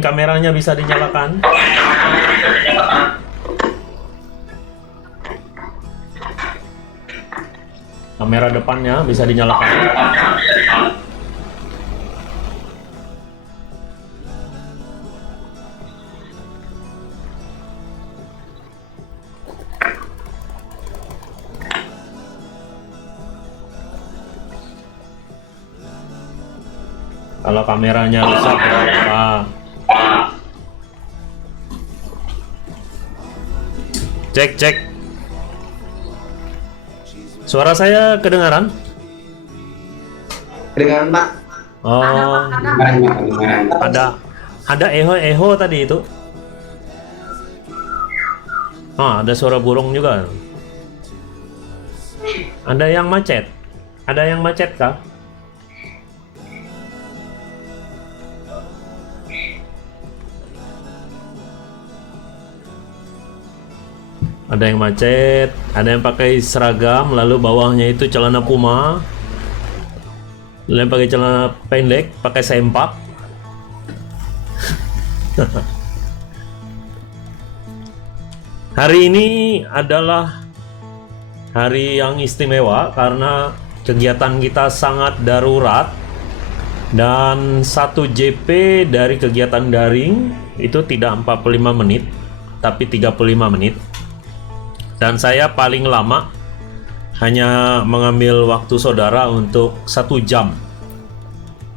samping kameranya bisa dinyalakan. Kamera depannya bisa dinyalakan. Kalau kameranya rusak ya apa? Cek cek. Suara saya kedengaran? Kedengaran Pak. Oh, ada eho tadi itu. Oh, ada suara burung juga. Ada yang macet? Ada yang macet kah? Ada yang macet, ada yang pakai seragam, lalu bawahnya itu celana Puma, lalu yang pakai celana pendek, pakai sempak. Hari ini adalah hari yang istimewa karena kegiatan kita sangat darurat dan 1 JP dari kegiatan daring itu tidak 45 menit tapi 35 menit. Dan saya paling lama hanya mengambil waktu saudara untuk 1 jam.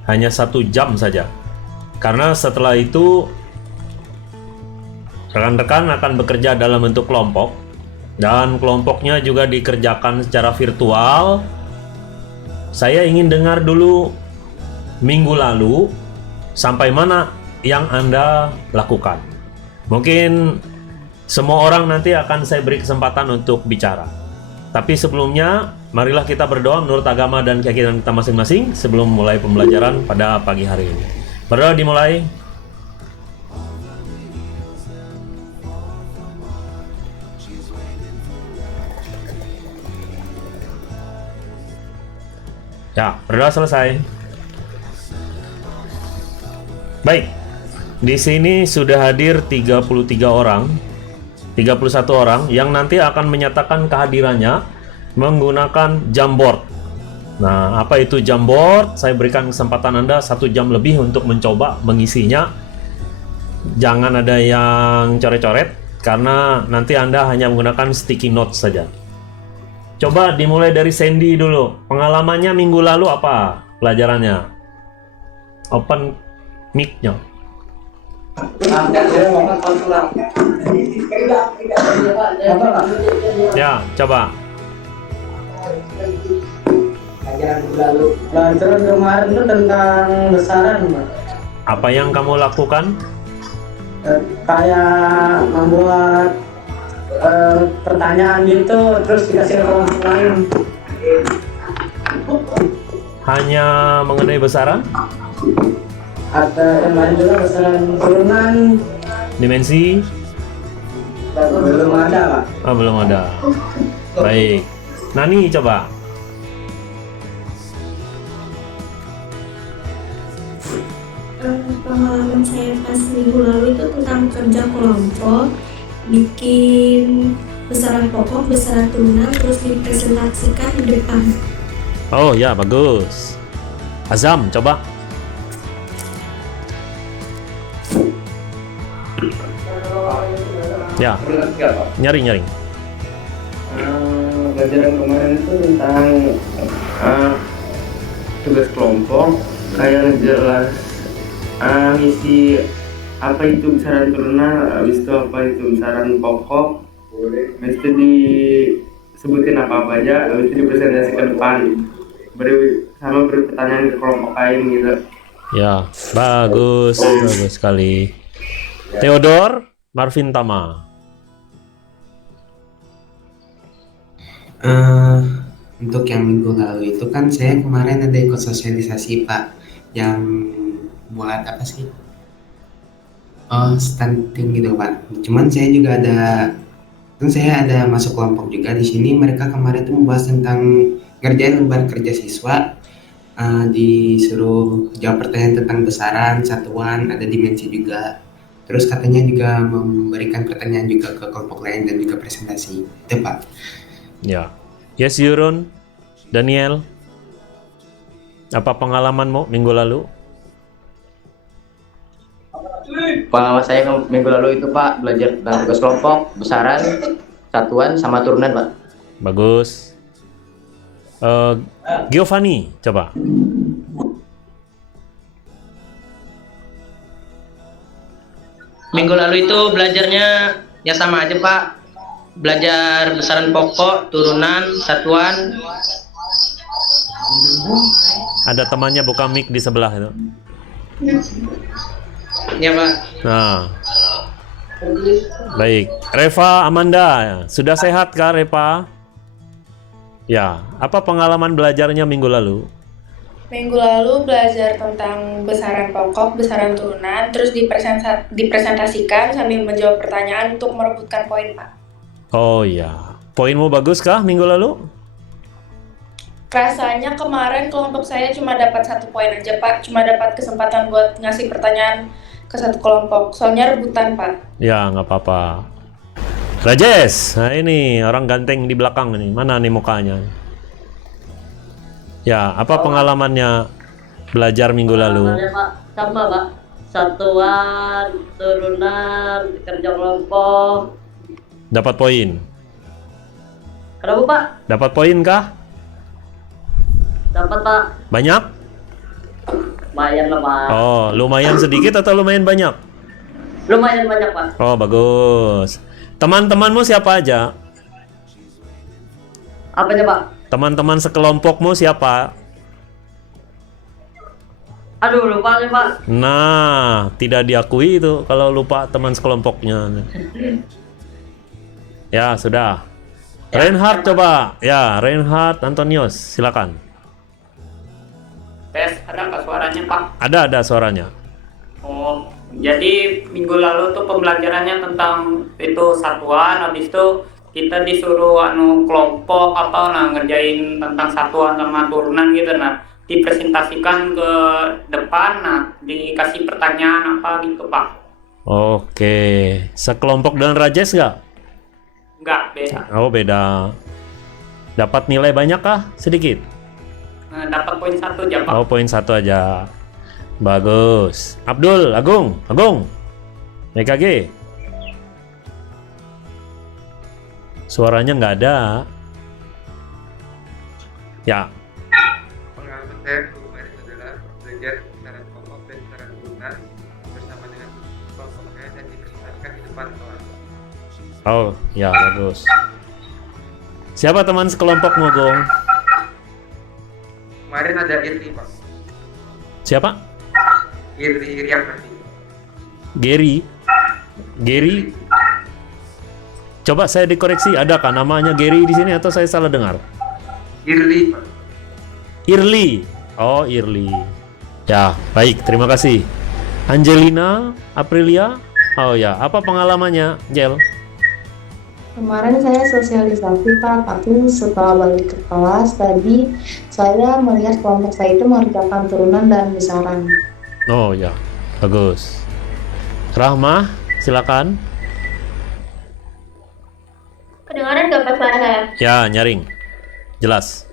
Hanya 1 jam saja. Karena setelah itu rekan-rekan akan bekerja dalam bentuk kelompok. Dan kelompoknya juga dikerjakan secara virtual. Saya ingin dengar dulu minggu lalu sampai mana yang Anda lakukan. Mungkin semua orang nanti akan saya beri kesempatan untuk bicara. Tapi sebelumnya, marilah kita berdoa menurut agama dan keyakinan kita masing-masing sebelum mulai pembelajaran pada pagi hari ini. Berdoa dimulai. Ya, berdoa selesai. Baik, di sini sudah hadir 33 orang. 31 orang yang nanti akan menyatakan kehadirannya menggunakan Jamboard. Nah, apa itu Jamboard? Saya berikan kesempatan Anda 1 jam lebih untuk mencoba mengisinya. Jangan ada yang coret-coret karena nanti Anda hanya menggunakan sticky notes saja. Coba dimulai dari Sandy dulu. Pengalamannya minggu lalu apa pelajarannya? Open mic-nya. Ya, coba. Pelajaran kemarin itu tentang besaran, Pak. Apa yang kamu lakukan? Kayak membuat pertanyaan gitu, terus dikasih ke kelompok lain. Hanya mengenai besaran? Ada yang lain juga besaran turunan. Dimensi? Belum ada, Pak. Oh, belum ada. Baik. Nani, coba. Pengalaman saya pas minggu lalu itu tentang kerja kelompok, bikin besaran pokok, besaran turunan, terus dipresentasikan di depan. Oh ya, bagus. Azam, coba. Ya, nyaring. Pelajaran kemarin itu tentang tugas kelompok, kayak jelas ngisi apa itu besaran turunan, habis itu apa itu besaran pokok, habis itu disebutin apa aja, habis itu dipresentasikan ke depan, beri pertanyaan ke kelompok lain gitu. Ya, bagus sekali. Theodor Marvin Tama. Untuk yang minggu lalu itu kan saya kemarin ada ikut sosialisasi Pak, yang buat apa sih? Oh, stunting gitu Pak. Cuman saya juga ada masuk kelompok juga di sini. Mereka kemarin tuh membahas tentang ngerjain lembar kerja siswa disuruh jawab pertanyaan tentang besaran, satuan, ada dimensi juga. Terus katanya juga memberikan pertanyaan juga ke kelompok lain dan juga presentasi. Itu Pak. Ya. Yes, Yurun. Daniel. Apa pengalamanmu minggu lalu? Pengalaman saya minggu lalu itu Pak, belajar tentang tugas kelompok, besaran, satuan, sama turunan Pak. Bagus. Giovanni, coba. Minggu lalu itu belajarnya ya sama aja Pak. Belajar besaran pokok, turunan, satuan. Ada temannya buka mic di sebelah itu. Ya Pak. Nah. Baik. Reva, Amanda, sudah sehat kah Reva? Ya, apa pengalaman belajarnya minggu lalu? Minggu lalu belajar tentang besaran pokok, besaran turunan, terus dipresentasikan sambil menjawab pertanyaan untuk merebutkan poin, Pak. Oh iya. Poinmu bagus kah minggu lalu? Rasanya kemarin kelompok saya cuma dapat 1 poin aja, Pak. Cuma dapat kesempatan buat ngasih pertanyaan ke satu kelompok. Soalnya rebutan, Pak. Ya, nggak apa-apa. Rajes, nah ini orang ganteng di belakang nih. Mana nih mukanya? Ya, apa pengalamannya belajar minggu lalu? Pengalamannya Pak, sama Pak. Satuan, turunan, kerja kelompok. Dapat poin. Kenapa Pak? Dapat poin kah? Dapat Pak. Banyak? Lumayan lah Pak. Oh, lumayan sedikit atau lumayan banyak? Lumayan banyak Pak. Oh, bagus. Teman-temanmu siapa aja? Apanya Pak? Teman-teman sekelompokmu siapa? Aduh lupa nih Pak. Nah, tidak diakui itu kalau lupa teman sekelompoknya. Ya, sudah. Reinhard coba. Ya, Reinhard Antonius, silakan. Tes, ada nggak suaranya Pak? Ada suaranya. Oh, jadi minggu lalu tuh pembelajarannya tentang itu satuan, habis itu kita disuruh kelompok ngerjain tentang satuan sama turunan gitu. Nah, dipresentasikan ke depan, nah dikasih pertanyaan apa gitu Pak. Oke, sekelompok dengan Rajes nggak? Enggak, beda. Oh, beda. Dapat nilai banyak kah? Sedikit? Dapat poin 1 aja Pak. Oh, poin 1 aja. Bagus. Abdul, Agung, EKG. Suaranya nggak ada. Ya. Pengalaman saya kemarin adalah belajar besaran pokok dan besaran turunan bersama dengan kelompok saya dan dipresentasikan di depan kelas. Oh, ya bagus. Siapa teman sekelompokmu, Gong? Kemarin ada Irli Pak. Siapa? Irli Riakati. Gary. Coba saya dikoreksi, adakah namanya Gary di sini atau saya salah dengar? Irli Pak. Irli. Oh, Irli. Ya, baik, terima kasih. Angelina, Aprilia. Oh ya, apa pengalamannya, Jel? Kemarin saya sosialisasi Pak, tapi setelah balik ke kelas tadi saya melihat kelompok saya itu mengerjakan turunan dan besaran. Oh ya, bagus. Rahma, silakan. Kedengaran nggak Pak suara saya? Ya, nyaring. Jelas.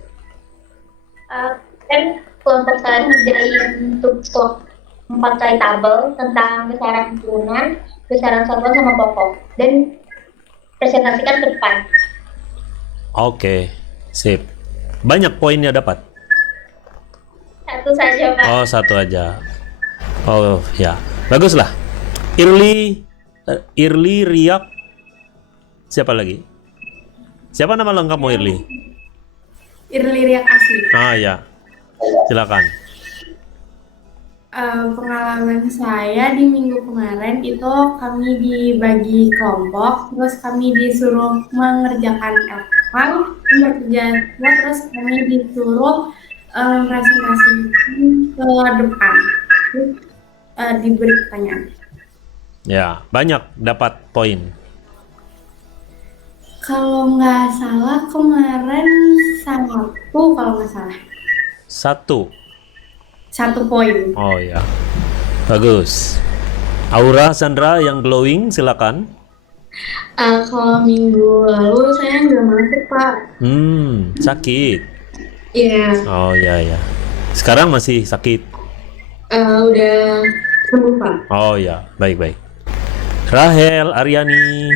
Kan kelompok saya ngerjain tugas 4 kali tabel tentang besaran turunan, besaran satuan sama pokok, dan presentasikan ke depan. Oke, sip. Banyak poinnya dapat? 1 saja Pak. Oh, 1 aja. Oh ya, baguslah. Irli, Riak. Siapa lagi? Siapa nama lengkapmu Irli? Irli Riak asli. Ah ya, silakan. Pengalaman saya di minggu kemarin itu kami dibagi kelompok, terus kami disuruh mengerjakan L1, terus kami disuruh presentasi ke depan, terus diberi pertanyaan. Ya, banyak dapat poin. Kalau nggak salah kemarin 1 kalau nggak salah. 1. 1 poin. Oh ya, bagus. Aura Sandra yang glowing, silakan. Kalau minggu lalu saya nggak masuk, Pak. Sakit. Iya, Oh ya. Sekarang masih sakit. udah sembuh, Pak. Oh ya, baik. Rahel Aryani.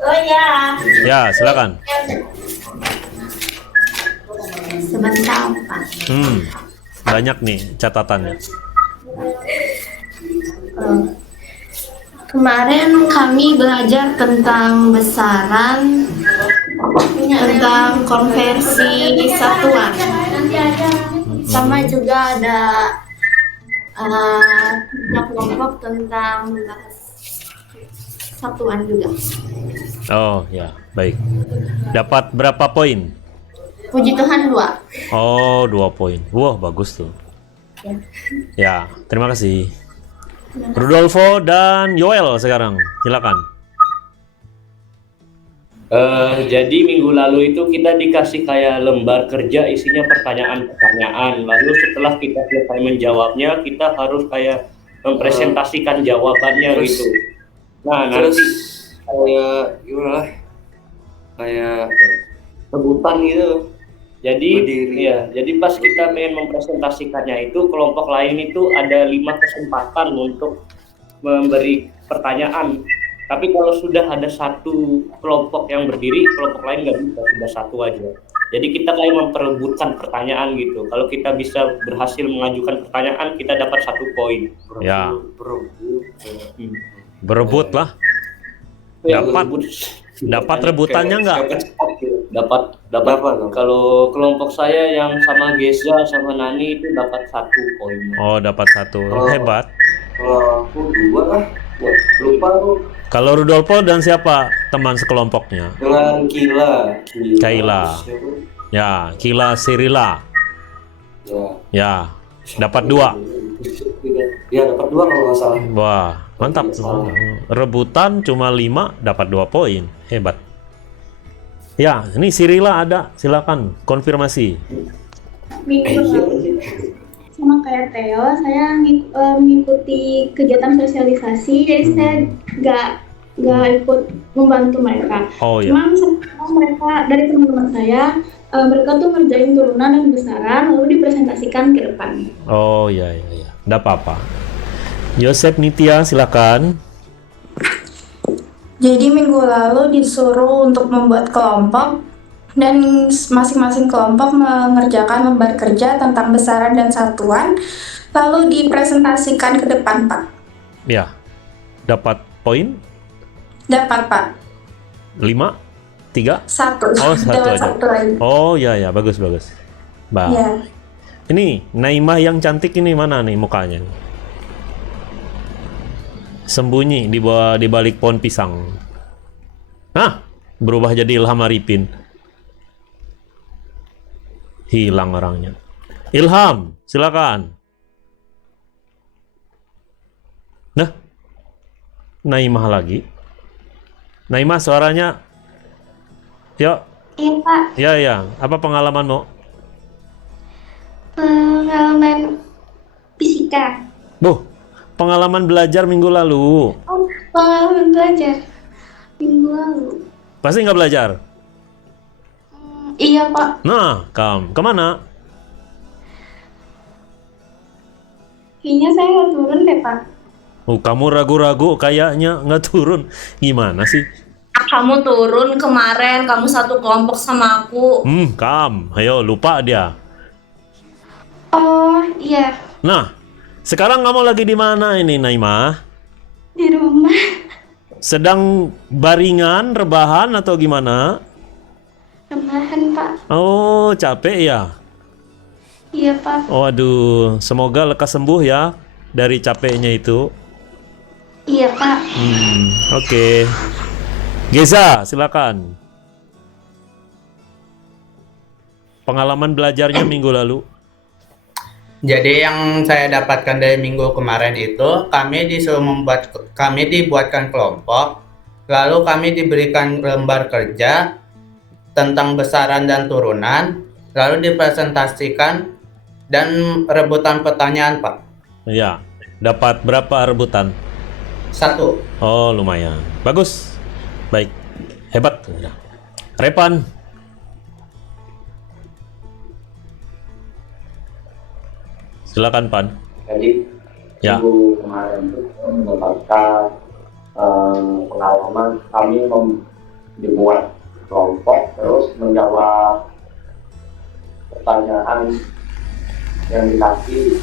Oh ya. Ya, silakan. Sebentar, Pak. Banyak nih catatannya. Kemarin kami belajar tentang besaran, tentang konversi satuan, sama juga ada kelompok tentang bahas satuan juga. Oh ya, baik. Dapat berapa poin? Puji Tuhan 2. Oh, 2 poin. Wah, bagus tuh. Ya, terima kasih. Rudolfo dan Yoel sekarang, silakan. Jadi minggu lalu itu kita dikasih kayak lembar kerja isinya pertanyaan-pertanyaan. Lalu setelah kita selesai menjawabnya, kita harus kayak mempresentasikan jawabannya gitu. Nah, nanti kayak gimana? Kayak rebutan gitu. Jadi jadi pas kita pengen mempresentasikannya itu, kelompok lain itu ada 5 kesempatan untuk memberi pertanyaan. Tapi kalau sudah ada satu kelompok yang berdiri, kelompok lain nggak bisa, sudah 1 aja. Jadi kita kayak memperebutkan pertanyaan gitu. Kalau kita bisa berhasil mengajukan pertanyaan, kita dapat 1 poin. Ya. Berebut lah. Dapat rebutannya nggak? Dapat kalau kelompok saya yang sama Geza sama Nani itu dapat 1 poin. Oh, dapat 1. Hebat. Kalau aku 2 lah. Lupa aku. Kalau Rudolfo dan siapa teman sekelompoknya? Dengan Kaila. Ya, Kila Sirila. Ya, dapat 2. Ya, dapat 2 kalau nggak salah. Wah, mantap. Rebutan cuma 5, dapat 2 poin. Hebat. Ya, ini Sirila ada. Silakan konfirmasi. Minggu lalu sama kayak Theo, saya mengikuti kegiatan sosialisasi, jadi saya nggak ikut membantu mereka. Oh ya. Cuma mereka dari teman-teman saya, mereka tuh ngerjain turunan dan besaran lalu dipresentasikan ke depan. Oh ya. Nggak apa-apa. Yosep Nitya, silakan. Jadi minggu lalu disuruh untuk membuat kelompok dan masing-masing kelompok mengerjakan lembar kerja tentang besaran dan satuan lalu dipresentasikan ke depan, Pak. Ya. Dapat poin? Dapat, Pak. 5? 3? 1. Oh, 1 Dapat aja. 1 lagi. Oh ya, bagus. Ya. Ini Naimah yang cantik ini mana nih mukanya? Sembunyi di balik pohon pisang. Berubah jadi Ilham Arifin. Hilang orangnya. Ilham, silakan. Nah, Naimah lagi. Naimah suaranya. Yuk. Iya, Pak. Ya. Apa pengalamanmu? Pengalaman fisika. Pengalaman belajar minggu lalu. Oh, pengalaman belajar minggu lalu. Pasti nggak belajar? Iya, Pak. Nah, kemana? Kayaknya saya nggak turun deh, Pak. Kamu ragu-ragu kayaknya nggak turun. Gimana sih? Kamu turun kemarin, kamu satu kelompok sama aku. Ayo lupa dia. Oh, iya. Nah, sekarang kamu lagi di mana ini, Naimah? Di rumah. Sedang baringan, rebahan atau gimana? Rebahan, Pak. Oh, capek ya? Iya, Pak. Waduh, semoga lekas sembuh ya dari capeknya itu. Iya, Pak. Oke. Geza, silakan. Pengalaman belajarnya minggu lalu. Jadi yang saya dapatkan dari minggu kemarin itu, kami dibuatkan kelompok, lalu kami diberikan lembar kerja tentang besaran dan turunan, lalu dipresentasikan dan rebutan pertanyaan, Pak. Ya, dapat berapa rebutan? 1. Oh, lumayan. Bagus. Baik. Hebat. Ya. Repan. Silakan, Pan. Jadi Ya. minggu kemarin itu mendapatkan pengalaman kami dibuat kelompok terus menjawab pertanyaan yang dikasih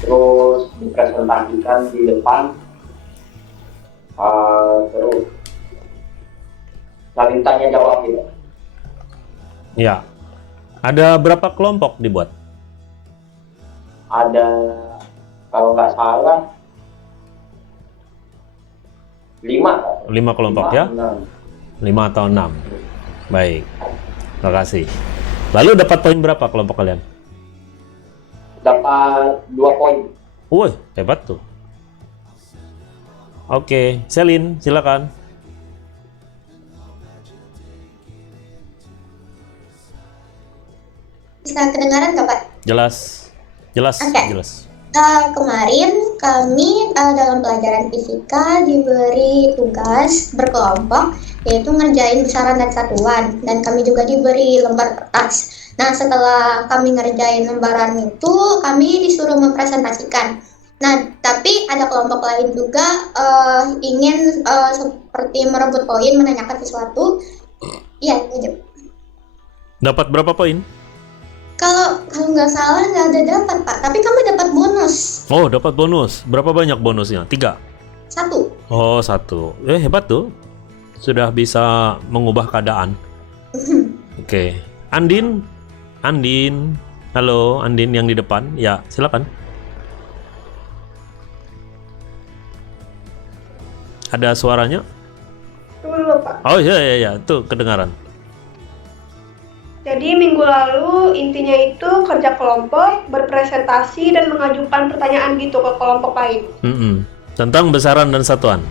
terus dipresentasikan di depan terus saling tanya jawab gitu. Ya. Ada berapa kelompok dibuat? Ada kalau nggak salah 5 5 kelompok ya? 5 atau 6. Baik. Terima kasih. Lalu dapat poin berapa kelompok kalian? Dapat 2 poin. Woi, hebat tuh. Oke, Selin, silakan. Bisa kedengaran nggak Pak? Jelas. Jelas, Oke. jelas. Kemarin kami dalam pelajaran fisika diberi tugas berkelompok yaitu ngerjain besaran dan satuan dan kami juga diberi lembar kertas. Nah setelah kami ngerjain lembaran itu kami disuruh mempresentasikan. Nah tapi ada kelompok lain juga ingin seperti merebut poin menanyakan sesuatu. Iya itu. Dapat berapa poin? Kalau nggak salah nggak ada dapat Pak, tapi kami dapat bonus Oh, dapat bonus. Berapa banyak bonusnya? 3. 1. Oh, 1. Hebat tuh. Sudah bisa mengubah keadaan. Oke. Andin. Andin. Halo, Andin yang di depan. Ya, silakan. Ada suaranya? Tunggu dulu Pak. Oh, iya, iya, iya. Tuh, kedengaran. Jadi minggu lalu intinya itu kerja kelompok, berpresentasi dan mengajukan pertanyaan gitu ke kelompok lain. Tentang besaran dan satuan.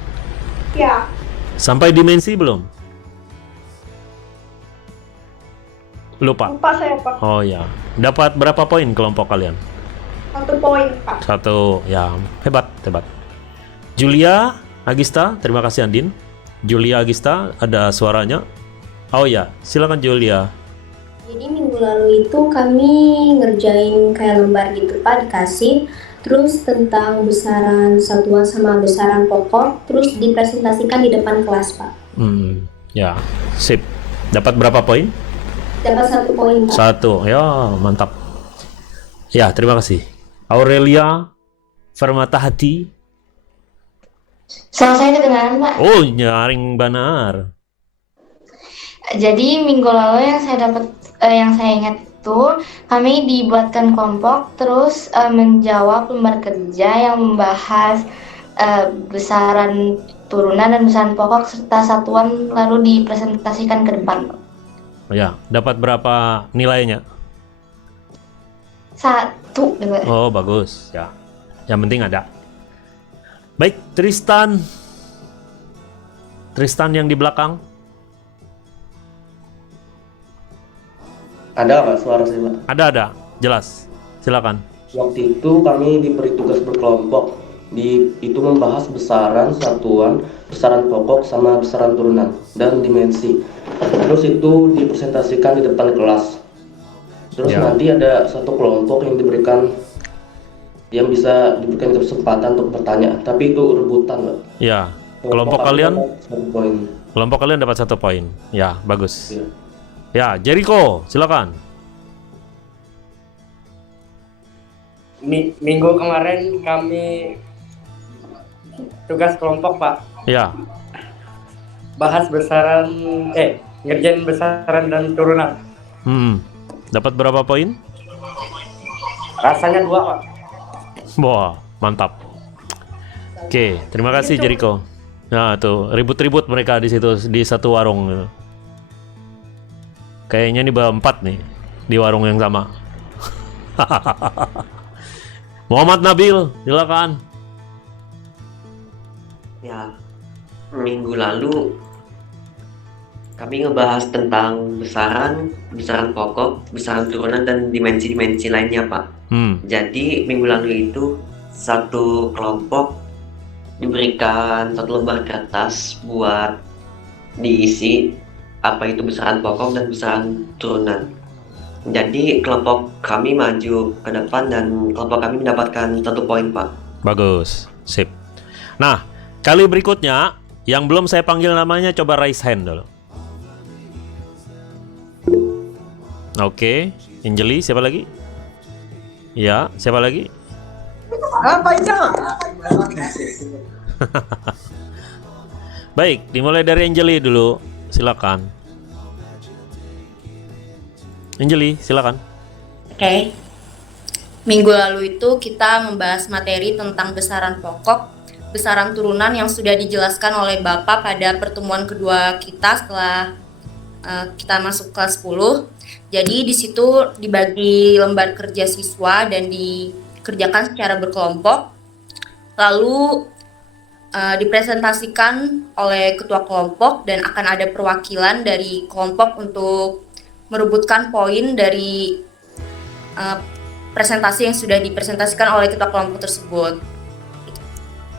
Ya, Sampai dimensi belum? Lupa. lupa saya Pak. Oh ya. Dapat berapa poin kelompok kalian? 1 poin Pak. 1. Ya, hebat, hebat. Julia Agista, terima kasih Andin. Julia Agista, ada suaranya. Oh ya, silakan Julia. Jadi minggu lalu itu kami ngerjain kayak lembar gitu Pak, dikasih terus tentang besaran satuan sama besaran pokok, terus dipresentasikan di depan kelas Pak. Ya, sip. Dapat berapa poin? Dapat 1 poin Pak. 1. Ya, mantap. Ya, terima kasih. Aurelia Fermatahati. Suara saya kedengaran, Pak. Oh, nyaring benar. Jadi minggu lalu yang saya dapat, yang saya ingat itu kami dibuatkan kelompok terus menjawab lembar kerja yang membahas besaran turunan dan besaran pokok serta satuan lalu dipresentasikan ke depan. Ya, dapat berapa nilainya? 1 gitu. Oh, bagus. Ya. Yang penting ada. Baik, Tristan. Tristan yang di belakang. Ada Pak suara saya Pak? Ada. Jelas. Silakan. Waktu itu kami diberi tugas berkelompok. Itu membahas besaran satuan, besaran pokok sama besaran turunan dan dimensi. Terus itu dipresentasikan di depan kelas. Terus nanti ada satu kelompok yang bisa diberikan kesempatan untuk bertanya. Tapi itu rebutan Pak. Ya. Kelompok kalian? 1 poin. Kelompok kalian dapat 1 poin. Ya, bagus. Ya, Jericho, silakan. Minggu kemarin kami tugas kelompok Pak, Ya. bahas besaran, ngerjain besaran dan turunan. Dapat berapa poin? Rasanya 2 Pak. Wah, mantap. Oke, terima kasih Jericho. Nah, tuh ribut-ribut mereka di situ di satu warung. Kayaknya ini berempat nih di warung yang sama. Muhammad Nabil, silakan. Ya, minggu lalu Kami ngebahas tentang besaran pokok, besaran turunan, dan dimensi-dimensi lainnya, Pak. Jadi minggu lalu itu satu kelompok diberikan satu lembar kertas buat diisi apa itu besaran pokok dan besaran turunan. Jadi kelompok kami maju ke depan dan kelompok kami mendapatkan 1 poin, Pak. Bagus, sip. Nah, kali berikutnya yang belum saya panggil namanya coba raise hand dulu. Oke, Anjeli, siapa lagi? Ya, siapa lagi? Apa itu? Baik, dimulai dari Anjeli dulu. Silakan. Anjeli, silakan. Oke. Minggu lalu itu kita membahas materi tentang besaran pokok, besaran turunan yang sudah dijelaskan oleh Bapak pada pertemuan kedua kita setelah kita masuk kelas 10. Jadi di situ dibagi lembar kerja siswa dan dikerjakan secara berkelompok. Lalu dipresentasikan oleh ketua kelompok dan akan ada perwakilan dari kelompok untuk merebutkan poin dari presentasi yang sudah dipresentasikan oleh ketua kelompok tersebut.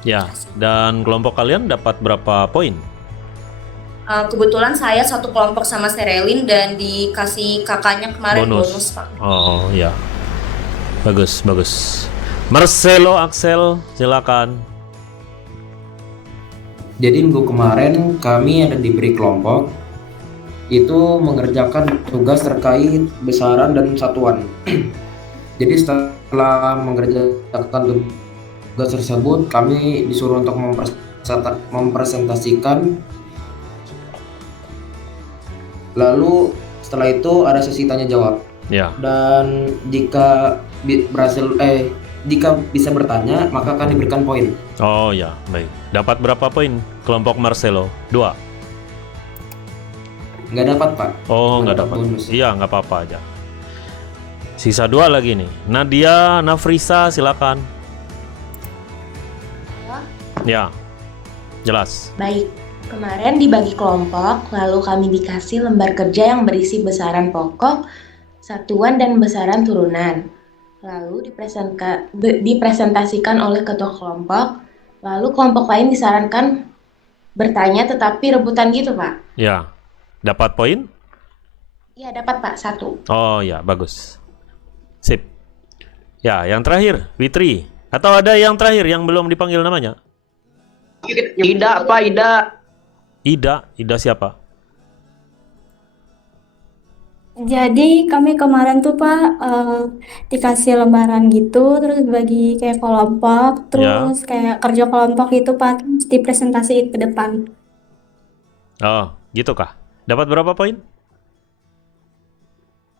Ya, dan kelompok kalian dapat berapa poin? Kebetulan saya satu kelompok sama Serelin dan dikasih kakaknya kemarin bonus, Pak. Oh ya, bagus bagus. Marcelo, Axel, silakan. Jadi minggu kemarin kami ada diberi kelompok itu mengerjakan tugas terkait besaran dan satuan. Jadi setelah mengerjakan tugas tersebut, kami disuruh untuk mempresentasikan. Lalu setelah itu ada sesi tanya jawab. Ya. Dan jika bisa bertanya, maka akan diberikan poin. Oh ya, baik. Dapat berapa poin kelompok Marcelo? 2. Nggak dapat, Pak. Oh, nggak dapat. Iya, nggak apa-apa aja. Sisa 2 lagi nih. Nadia, Nafrisa, silakan. Ya, jelas. Baik, kemarin dibagi kelompok, lalu kami dikasih lembar kerja yang berisi besaran pokok, satuan, dan besaran turunan. Lalu dipresentasikan oleh ketua kelompok, lalu kelompok lain disarankan bertanya tetapi rebutan gitu, Pak. Ya, dapat poin? Iya, dapat, Pak, 1. Oh ya, bagus. Sip. Ya, yang terakhir, Fitri. Atau ada yang terakhir yang belum dipanggil namanya? Ida, Pak, Ida. Ida siapa? Jadi kami kemarin tuh Pak dikasih lembaran gitu, terus dibagi kayak kelompok, terus kayak kerja kelompok itu Pak, terus dipresentasiin ke depan. Oh, gitu kah? Dapat berapa poin?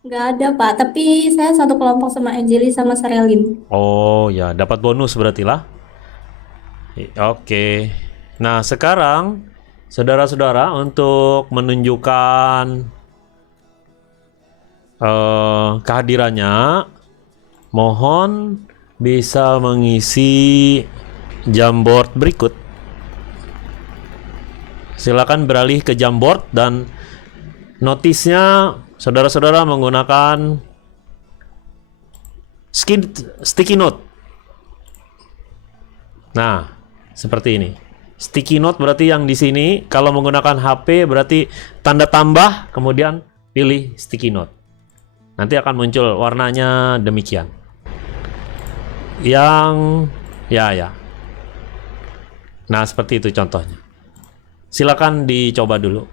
Nggak ada Pak, tapi saya satu kelompok sama Anjeli sama Sarelin. Oh ya, dapat bonus berarti lah. Oke. Nah, sekarang saudara-saudara untuk menunjukkan kehadirannya, mohon bisa mengisi Jamboard berikut. Silakan beralih ke Jamboard dan notisnya saudara-saudara menggunakan sticky note. Nah, seperti ini. Sticky note berarti yang di sini kalau menggunakan HP berarti tanda tambah kemudian pilih sticky note. Nanti akan muncul warnanya demikian. Yang ya. Nah, seperti itu contohnya. Silakan dicoba dulu.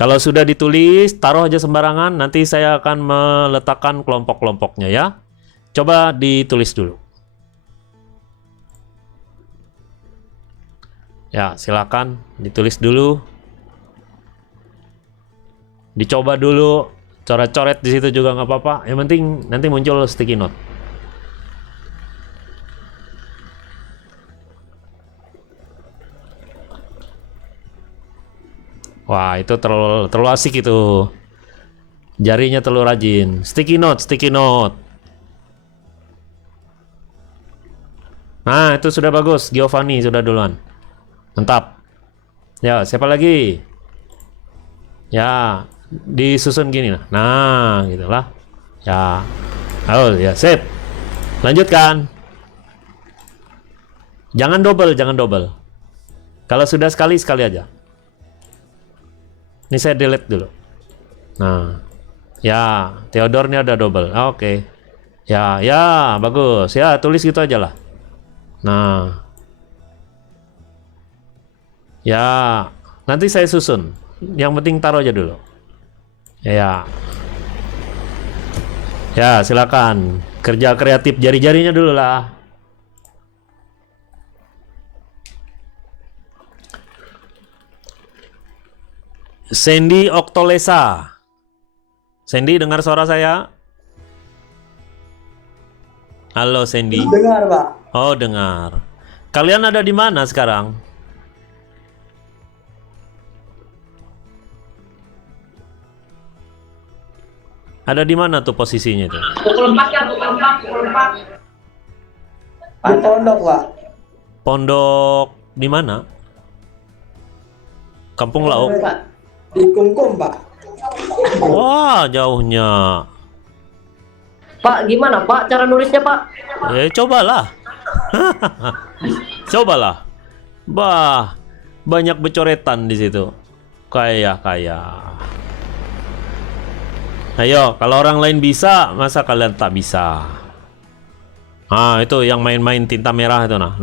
Kalau sudah ditulis, taruh aja sembarangan, nanti saya akan meletakkan kelompok-kelompoknya ya. Coba ditulis dulu. Ya, silakan ditulis dulu. Dicoba dulu, coret-coret di situ juga nggak apa-apa. Yang penting nanti muncul sticky note. Wah, itu terlalu asik itu. Jarinya terlalu rajin. Sticky note, sticky note. Nah, itu sudah bagus. Giovanni sudah duluan. Mantap. Ya, siapa lagi? Ya, disusun gini lah. Nah, gitulah. Ya. Oh, ya, sip. Lanjutkan. Jangan double, jangan double. Kalau sudah sekali, sekali aja. Ini saya delete dulu. Nah. Ya, Theodore ini ada double. Oke. Ya, ya, bagus. Ya, tulis gitu aja lah. Nah. Ya, nanti saya susun. Yang penting taruh aja dulu. Ya. Ya, silakan. Kerja kreatif jari-jarinya dulu lah. Sandy Oktolesa. Sandy, dengar suara saya? Halo Sandy. Dengar, Pak. Oh, dengar. Kalian ada di mana sekarang? Ada di mana tuh posisinya tuh? Pukul 4 ya, pukul 4, pukul 4. Di pondok, Pak. Pondok di mana? Kampung Lauk. Di Kungkum, Pak. Wah, jauhnya. Pak, gimana Pak cara nulisnya Pak? Cobalah. Cobalah. Bah, banyak becoretan di situ. Kayak. Ayo, kalau orang lain bisa, masa kalian tak bisa? Ah, itu yang main-main tinta merah itu nah.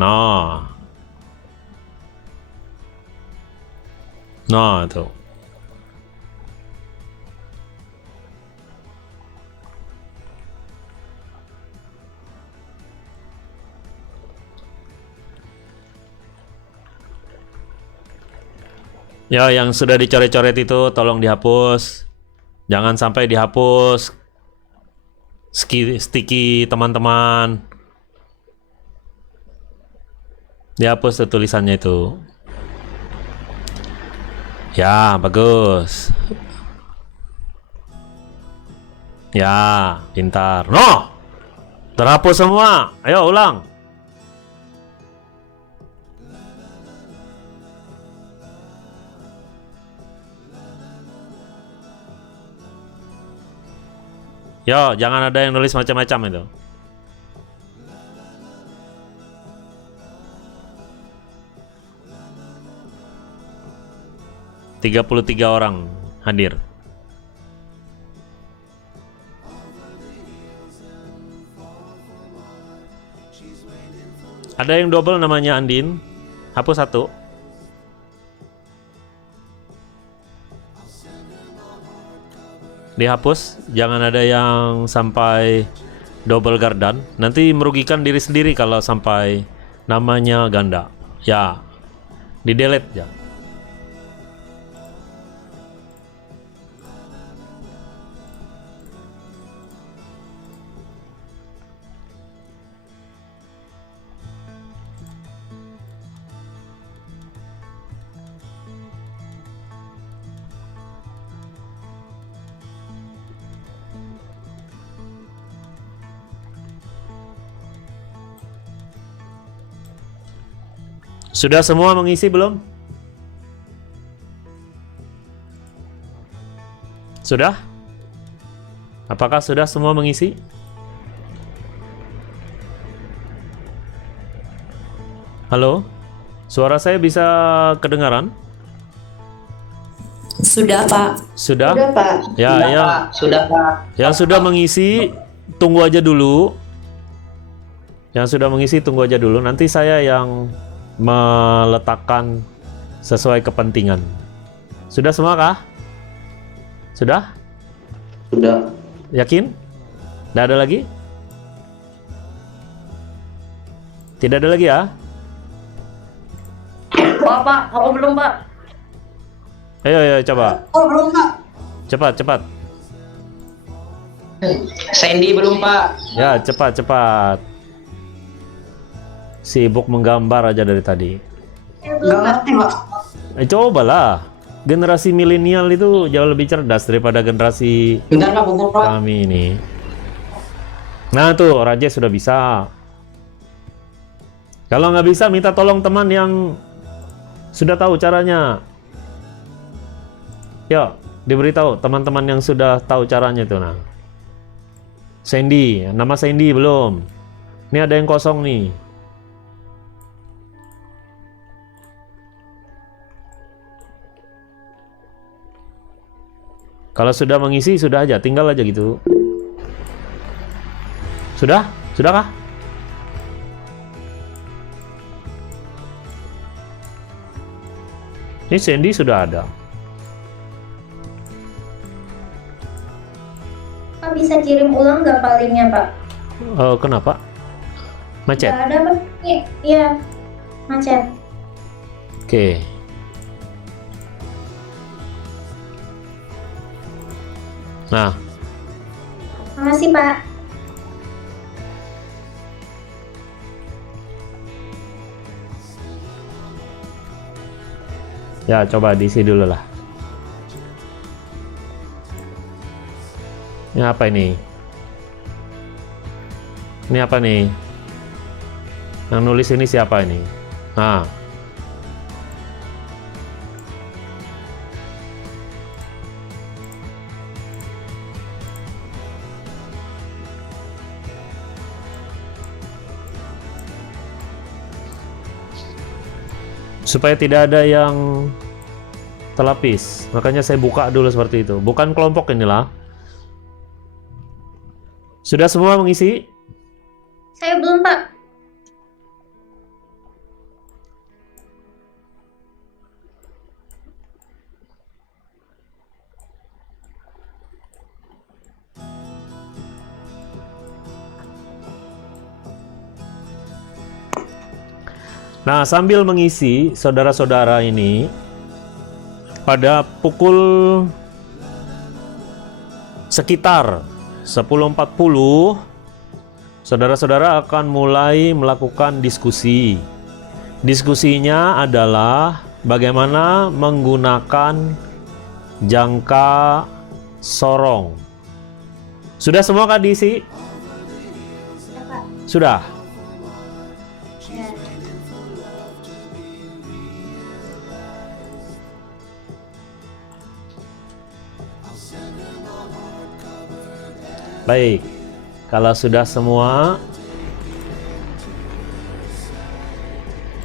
Nah, itu. Ya, yang sudah dicoret-coret itu tolong dihapus. Jangan sampai dihapus sticky teman-teman. Dihapus tuh tulisannya itu. Ya, bagus. Ya, pintar. No! Terhapus semua. Ayo ulang. Yo, jangan ada yang nulis macam-macam itu. .33 orang hadir. Ada yang double namanya Andin. Hapus satu. Dihapus, jangan ada yang sampai double gardan. Nanti merugikan diri sendiri kalau sampai namanya ganda. Ya, di delete ya. Sudah semua mengisi belum? Sudah? Apakah sudah semua mengisi? Halo? Suara saya bisa kedengaran? Sudah, Pak. Sudah? Sudah, Pak. Ya, Sudah, yang Pak. Sudah, Pak. Yang sudah mengisi tunggu aja dulu. Yang sudah mengisi tunggu aja dulu. Nanti saya yang meletakkan sesuai kepentingan. Sudah semua kah? Sudah? Sudah. Yakin? Tidak ada lagi? Tidak ada lagi ya? Pak, aku belum Pak. Ayo coba. Oh, belum, Pak. Cepat. Sandy belum Pak. Ya, cepat. Sibuk menggambar aja dari tadi. Nggak ngerti, Pak. Cobalah. Generasi milenial itu jauh lebih cerdas daripada generasi kami ini. Nah tuh, Raja sudah bisa. Kalau nggak bisa, minta tolong teman yang sudah tahu caranya. Yuk. diberitahu teman-teman yang sudah tahu caranya itu. Nah, Sandy, nama Sandy belum? Ini ada yang kosong nih. Kalau sudah mengisi, sudah aja, tinggal aja gitu. Sudah? Sudahkah? Ini Sandy sudah ada. Pak, bisa kirim ulang nggak Pak linknya Pak? Kenapa? Macet? Nggak ada Pak. Iya, macet. Oke. Nah, Makasih Pak. ya coba diisi dulu lah. Ini apa ini? Ini apa nih? Yang nulis ini siapa ini? Nah, supaya tidak ada yang terlapis, makanya saya buka dulu seperti itu. Bukan kelompok inilah. Sudah semua mengisi? Saya belum Pak. Nah, sambil mengisi, saudara-saudara ini pada pukul sekitar 10.40 saudara-saudara akan mulai melakukan diskusi. Diskusinya adalah bagaimana menggunakan jangka sorong. Sudah semua kan diisi? Sudah Pak. Sudah. Baik, kalau sudah semua,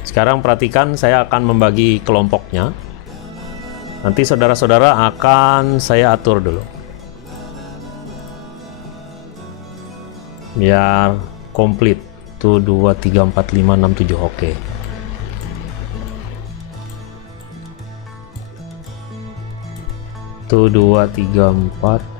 sekarang perhatikan saya akan membagi kelompoknya. Nanti saudara-saudara akan saya atur dulu. Biar komplit. 1, 2, 3, 4, 5, 6, 7, oke. Tuh 2, 3, 4.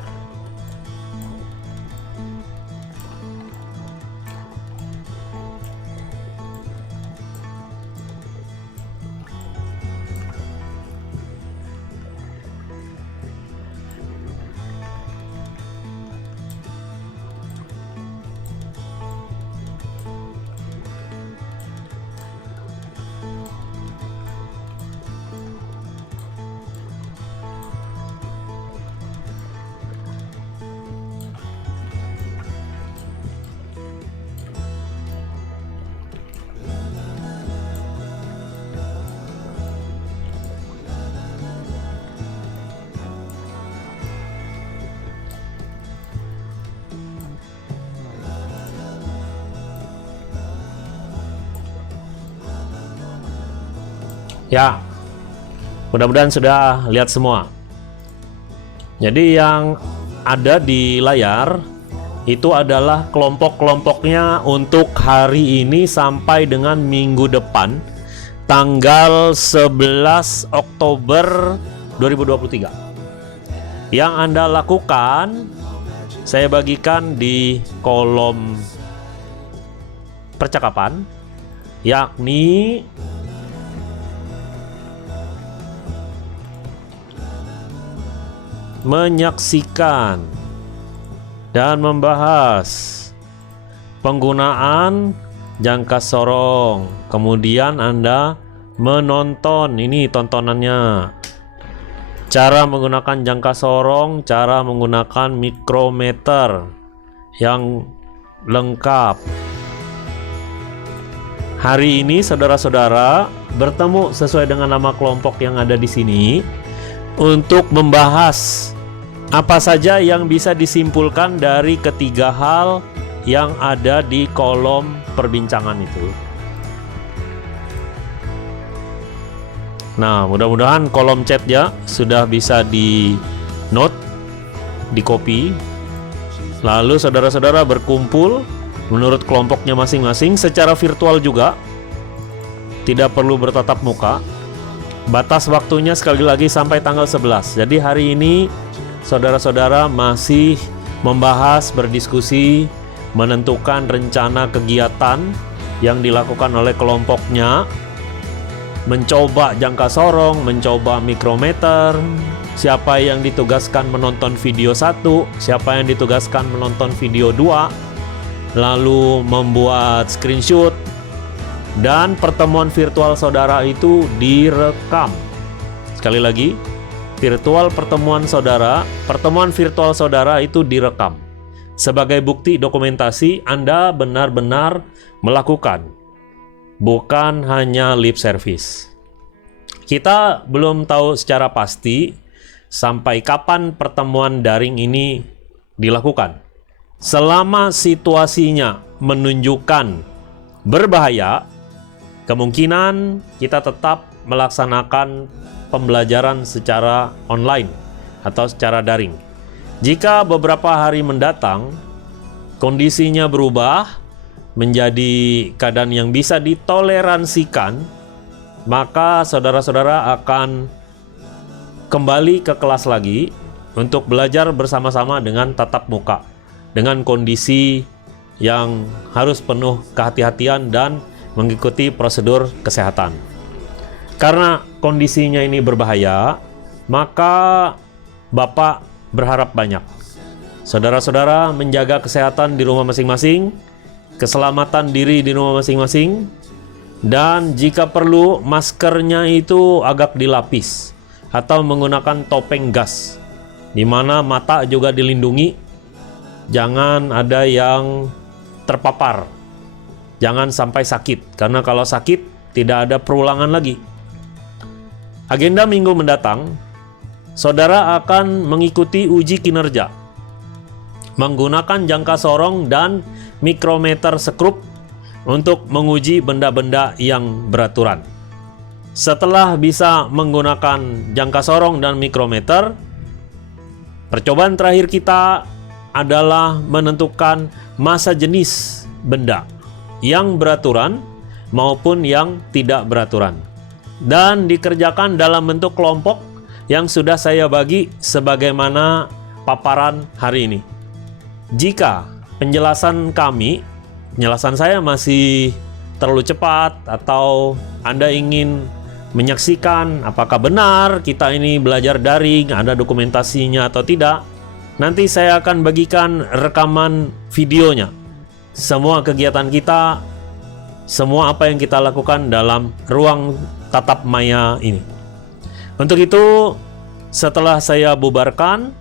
Ya, mudah-mudahan sudah lihat semua. Jadi yang ada di layar itu adalah kelompok-kelompoknya untuk hari ini sampai dengan minggu depan, tanggal 11 Oktober 2023. Yang Anda lakukan, saya bagikan di kolom percakapan, yakni menyaksikan dan membahas penggunaan jangka sorong. Kemudian Anda menonton, ini tontonannya, cara menggunakan jangka sorong, cara menggunakan mikrometer yang lengkap. Hari ini saudara-saudara bertemu sesuai dengan nama kelompok yang ada di sini. untuk membahas apa saja yang bisa disimpulkan dari ketiga hal yang ada di kolom perbincangan itu. Nah, mudah-mudahan kolom chatnya sudah bisa di note, di copy. Lalu saudara-saudara berkumpul menurut kelompoknya masing-masing secara virtual juga. Tidak perlu bertatap muka. Batas waktunya sekali lagi sampai tanggal 11. Jadi hari ini saudara-saudara masih membahas, berdiskusi, menentukan rencana kegiatan yang dilakukan oleh kelompoknya. Mencoba jangka sorong, mencoba mikrometer, siapa yang ditugaskan menonton video 1, siapa yang ditugaskan menonton video 2, lalu membuat screenshot, dan pertemuan virtual saudara itu direkam. Sekali lagi, pertemuan virtual saudara itu direkam. Sebagai bukti dokumentasi Anda benar-benar melakukan, bukan hanya lip service. Kita belum tahu secara pasti sampai kapan pertemuan daring ini dilakukan. Selama situasinya menunjukkan berbahaya, kemungkinan kita tetap melaksanakan pembelajaran secara online atau secara daring. Jika beberapa hari mendatang kondisinya berubah menjadi keadaan yang bisa ditoleransikan, maka saudara-saudara akan kembali ke kelas lagi untuk belajar bersama-sama dengan tatap muka, dengan kondisi yang harus penuh kehati-hatian dan mengikuti prosedur kesehatan. Karena kondisinya ini berbahaya, maka Bapak berharap banyak saudara-saudara menjaga kesehatan di rumah masing-masing, keselamatan diri di rumah masing-masing, dan jika perlu maskernya itu agak dilapis atau menggunakan topeng gas, di mana mata juga dilindungi. Jangan ada yang terpapar, jangan sampai sakit, karena kalau sakit tidak ada perulangan lagi. Agenda minggu mendatang, saudara akan mengikuti uji kinerja menggunakan jangka sorong dan mikrometer sekrup untuk menguji benda-benda yang beraturan. Setelah bisa menggunakan jangka sorong dan mikrometer, percobaan terakhir kita adalah menentukan massa jenis benda yang beraturan maupun yang tidak beraturan, dan dikerjakan dalam bentuk kelompok yang sudah saya bagi sebagaimana paparan hari ini. Jika penjelasan saya masih terlalu cepat atau Anda ingin menyaksikan apakah benar kita ini belajar daring, ada dokumentasinya atau tidak, nanti saya akan bagikan rekaman videonya. Semua kegiatan kita, semua apa yang kita lakukan dalam ruang tatap maya ini. Untuk itu, setelah saya bubarkan,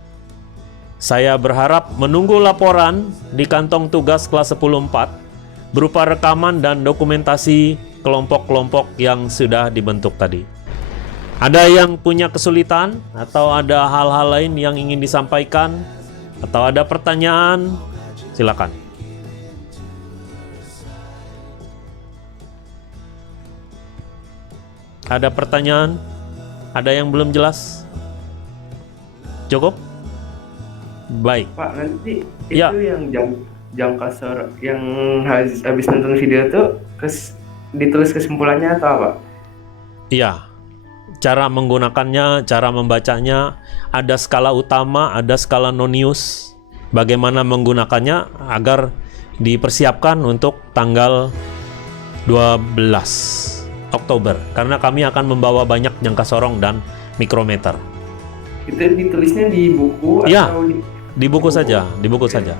saya berharap menunggu laporan di kantong tugas kelas 10-4 berupa rekaman dan dokumentasi kelompok-kelompok yang sudah dibentuk tadi. Ada yang punya kesulitan atau ada hal-hal lain yang ingin disampaikan atau ada pertanyaan, silakan. Ada pertanyaan? Ada yang belum jelas? Cukup? Baik. Pak, nanti ya, itu yang jangka sorong yang habis nonton video itu ditulis kesimpulannya atau apa? Iya. Cara menggunakannya, cara membacanya, ada skala utama, ada skala nonius. Bagaimana menggunakannya agar dipersiapkan untuk tanggal 12 Oktober, karena kami akan membawa banyak jangka sorong dan mikrometer. Itu ditulisnya di buku ya, atau di buku saja, di buku saja.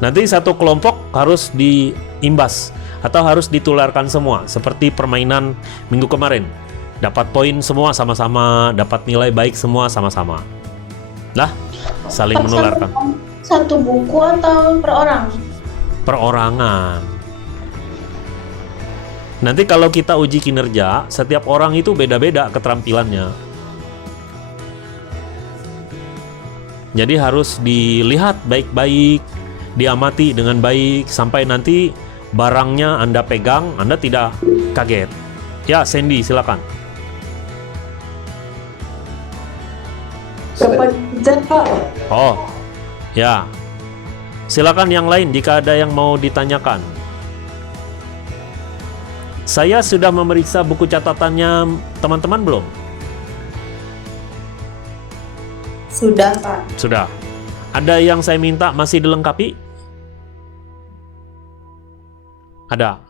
Nanti satu kelompok harus diimbas atau harus ditularkan semua, seperti permainan minggu kemarin. Dapat poin semua sama-sama, dapat nilai baik semua sama-sama. Lah, saling menularkan. Satu buku atau per orang? Perorangan. Nanti kalau kita uji kinerja, setiap orang itu beda-beda keterampilannya. Jadi harus dilihat baik-baik, diamati dengan baik sampai nanti barangnya Anda pegang, Anda tidak kaget. Ya, Sandy, silakan. Kepencet, Pak. Oh, ya. Silakan yang lain jika ada yang mau ditanyakan. Saya sudah memeriksa buku catatannya teman-teman belum? Sudah, Pak. Sudah. Ada yang saya minta masih dilengkapi? Ada.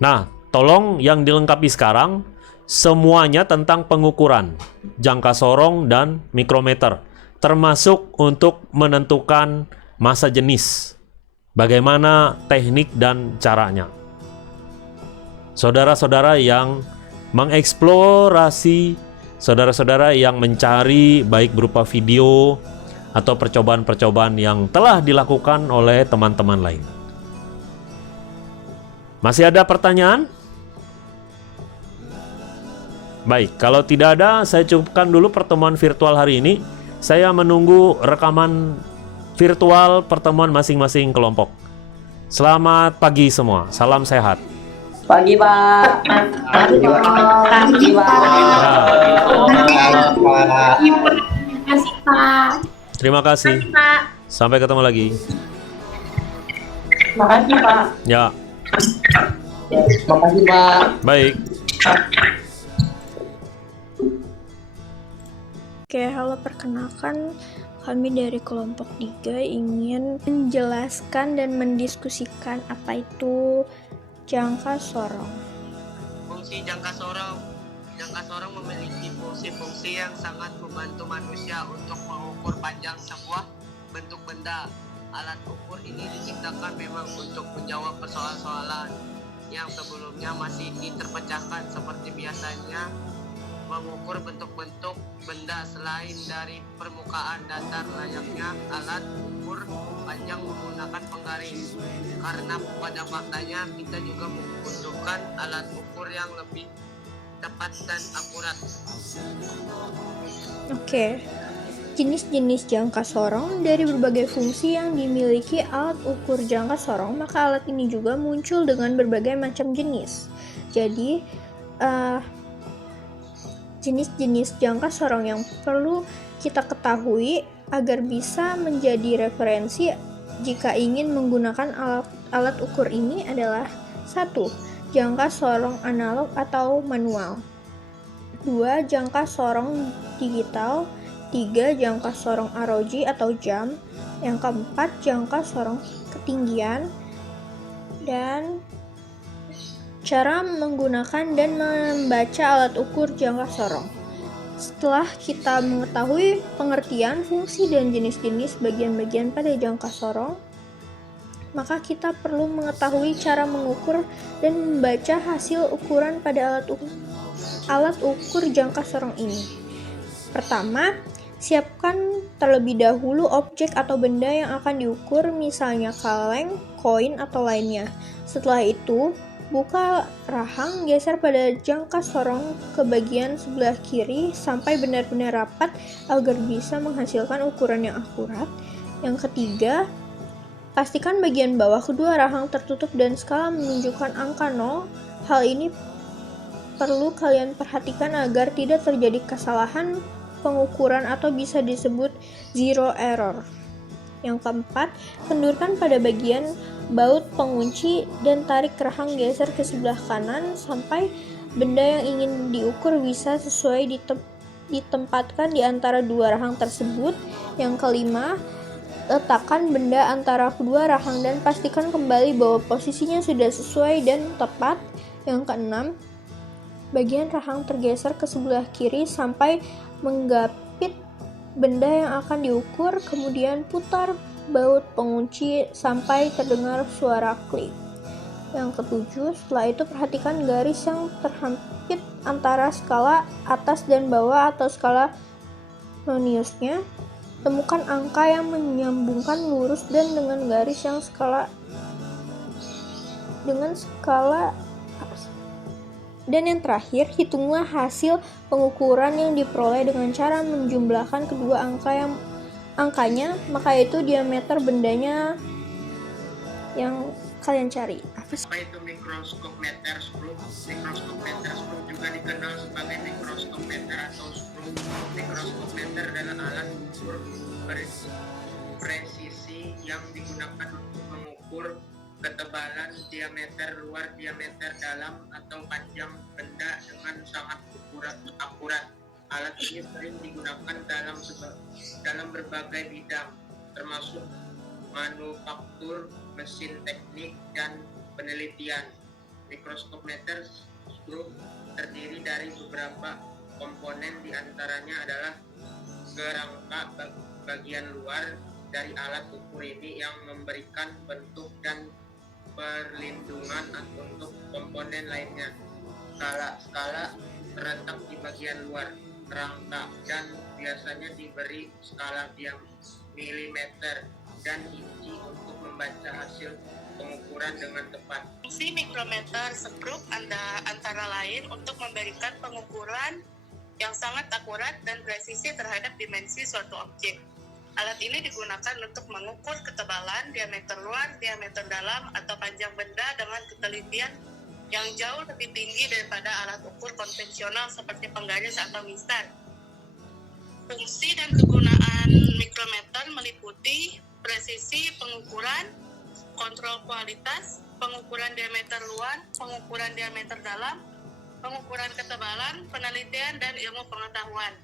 Nah, tolong yang dilengkapi sekarang semuanya tentang pengukuran jangka sorong dan mikrometer, termasuk untuk menentukan masa jenis, bagaimana teknik dan caranya. Saudara-saudara yang mengeksplorasi, saudara-saudara yang mencari baik berupa video atau percobaan-percobaan yang telah dilakukan oleh teman-teman lain. Masih ada pertanyaan? Baik, kalau tidak ada, saya cukupkan dulu pertemuan virtual hari ini. Saya menunggu rekaman virtual pertemuan masing-masing kelompok. Selamat pagi semua, salam sehat. Pagi, Pak. Pagi, Pak. Pagi, Pak. Terima kasih, Pak. Terima kasih. Sampai ketemu lagi. Terima kasih, Pak. Ya. Terima kasih, Pak. Baik. Oke, halo, perkenalkan kami dari kelompok 3 ingin menjelaskan dan mendiskusikan apa itu jangka sorong. Fungsi jangka sorong. Jangka sorong memiliki fungsi-fungsi yang sangat membantu manusia untuk mengukur panjang sebuah bentuk benda. Alat ukur ini diciptakan memang untuk menjawab persoalan-soalan yang sebelumnya masih terpecahkan, seperti biasanya mengukur bentuk-bentuk benda selain dari permukaan datar layaknya alat ukur panjang menggunakan penggaris. Karena pada faktanya kita juga membutuhkan alat ukur yang lebih tepat dan akurat. Oke. Jenis-jenis jangka sorong. Dari berbagai fungsi yang dimiliki alat ukur jangka sorong, maka alat ini juga muncul dengan berbagai macam jenis. Jadi, jenis-jenis jangka sorong yang perlu kita ketahui agar bisa menjadi referensi jika ingin menggunakan alat ukur ini adalah 1. Jangka sorong analog atau manual. 2. Jangka sorong digital. 3. Jangka sorong ROG atau jam. Yang keempat, jangka sorong ketinggian. Dan cara menggunakan dan membaca alat ukur jangka sorong. Setelah kita mengetahui pengertian, fungsi, dan jenis-jenis bagian-bagian pada jangka sorong, maka kita perlu mengetahui cara mengukur dan membaca hasil ukuran pada alat ukur jangka sorong ini. Pertama, siapkan terlebih dahulu objek atau benda yang akan diukur, misalnya kaleng, koin, atau lainnya. Setelah itu, buka rahang, geser pada jangka sorong ke bagian sebelah kiri sampai benar-benar rapat agar bisa menghasilkan ukuran yang akurat. Yang ketiga, pastikan bagian bawah kedua rahang tertutup dan skala menunjukkan angka 0. Hal ini perlu kalian perhatikan agar tidak terjadi kesalahan pengukuran atau bisa disebut zero error. Yang keempat, kendurkan pada bagian baut pengunci dan tarik rahang geser ke sebelah kanan sampai benda yang ingin diukur bisa sesuai ditempatkan di antara dua rahang tersebut. Yang kelima, letakkan benda antara kedua rahang dan pastikan kembali bahwa posisinya sudah sesuai dan tepat. Yang keenam, bagian rahang tergeser ke sebelah kiri sampai menggapit benda yang akan diukur, kemudian putar baut pengunci sampai terdengar suara klik. Yang ketujuh, setelah itu perhatikan garis yang terhimpit antara skala atas dan bawah atau skala noniusnya. Temukan angka yang menyambungkan lurus dan dengan garis yang skala dan yang terakhir, hitunglah hasil pengukuran yang diperoleh dengan cara menjumlahkan kedua angka yang angkanya, maka itu diameter bendanya yang kalian cari. Apa itu mikroskop meter skrup? Mikroskop meter skrup juga dikenal sebagai mikroskop meter atau skrup. Mikroskop meter adalah alat ukur presisi yang digunakan untuk mengukur ketebalan, diameter luar, diameter dalam, atau panjang benda dengan sangat akurat. Alat ini sering digunakan dalam berbagai bidang, termasuk manufaktur, mesin teknik, dan penelitian. Mikroskop meter skrup terdiri dari beberapa komponen, diantaranya adalah kerangka bagian luar dari alat ukur ini yang memberikan bentuk dan perlindungan untuk komponen lainnya. Skala terletak di bagian luar kerangka dan biasanya diberi skala milimeter dan inci untuk membaca hasil pengukuran dengan tepat. Fungsi mikrometer skrup antara lain untuk memberikan pengukuran yang sangat akurat dan presisi terhadap dimensi suatu objek. Alat ini digunakan untuk mengukur ketebalan, diameter luar, diameter dalam, atau panjang benda dengan ketelitian yang jauh lebih tinggi daripada alat ukur konvensional seperti penggaris atau mistar. Fungsi dan kegunaan mikrometer meliputi presisi pengukuran, kontrol kualitas, pengukuran diameter luar, pengukuran diameter dalam, pengukuran ketebalan, penelitian, dan ilmu pengetahuan.